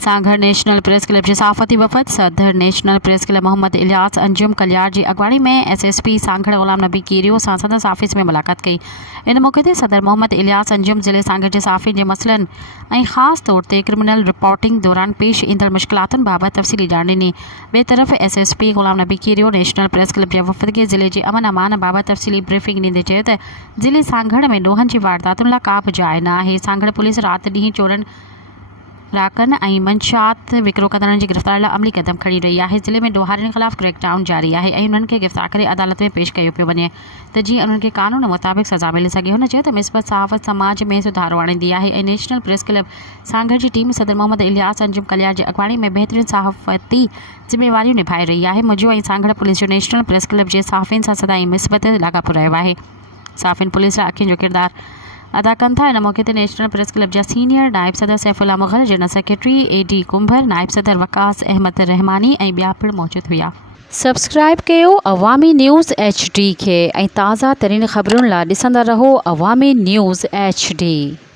Sanghar national press club जे सहाफ़ती वफ़द सदर national press club Mohammad Ilyas Anjum Kalyar जी अगवाणी में SSP सांघर ग़ुलाम नबी कीरियो सां सदर ऑफिस में मुलाक़ात कई। इन मौके ते सदर मोहम्मद इलियास अंजुम ज़िले सांघर जे सहाफ़ियुनि जे मसइलनि ऐं ख़ासि तौर ते क्रिमिनल रिपोर्टिंग दौरान पेश ईंदड़ मुश्किलातुनि बाबति तफ़सीली ॼाण ॾिनी। ॿिए तरफ़ SSP ग़ुलाम नबी कीरियो नेशनल प्रेस क्लब जे वफ़द खे ज़िले जे अमन अमान बाबति तफ़सीली ब्रीफिंग ॾींदे चयो त ज़िले सांघर में ॾोहनि जी वारदातुनि लाइ का बि जाइ न आहे। सांघर पुलिस राति ॾींहुं चोरनि राकन ऐं मंशात विकिरो कंदड़नि जी गिरफ़्तारी लाइ अमली क़दम खणी रही आहे। ज़िले में ॾोहारियुनि ख़िलाफ़ क्रैकडाउन जारी आहे ऐं उन्हनि खे गिरफ़्तार करे अदालत में पेश कयो पियो वञे त जीअं उन्हनि खे कानून मुताबिक़ सज़ा मिली सघे। हुन चयो त मिसबत सहाफ़त समाज में सुधारो आणींदी आहे ऐं नेशनल प्रेस क्लब सांघर जी टीम सदर मोहम्मद इलियास अंजुम कल्यार जी अगवाणी में बहितरीन सहाफ़ती ज़िम्मेवारियूं निभाए रही आहे। मुजो ऐं सांघर पुलिस जो नेशनल प्रेस क्लब जे सहाफ़ियुनि सां सदाईं मिसबत लाॻापो रहियो आहे। सहाफ़ियुनि पुलिस लाइ अखियुनि जो किरदारु अदा कनि था। इन मौके ते नेशनल प्रेस क्लब जा सीनियर नायब सदर सैफुल्ला मुग़ल, जनरल सेक्रेटरी AD कुंभर, नायब सदर वकास अहमद रहमानी ऐं ॿिया पिणु मौजूदु हुआ। सब्सक्राइब कयो अवामी न्यूज़ HD खे ऐं ताज़ा तरीन ख़बरुनि लाइ ॾिसंदा रहो अवामी न्यूज़ HD।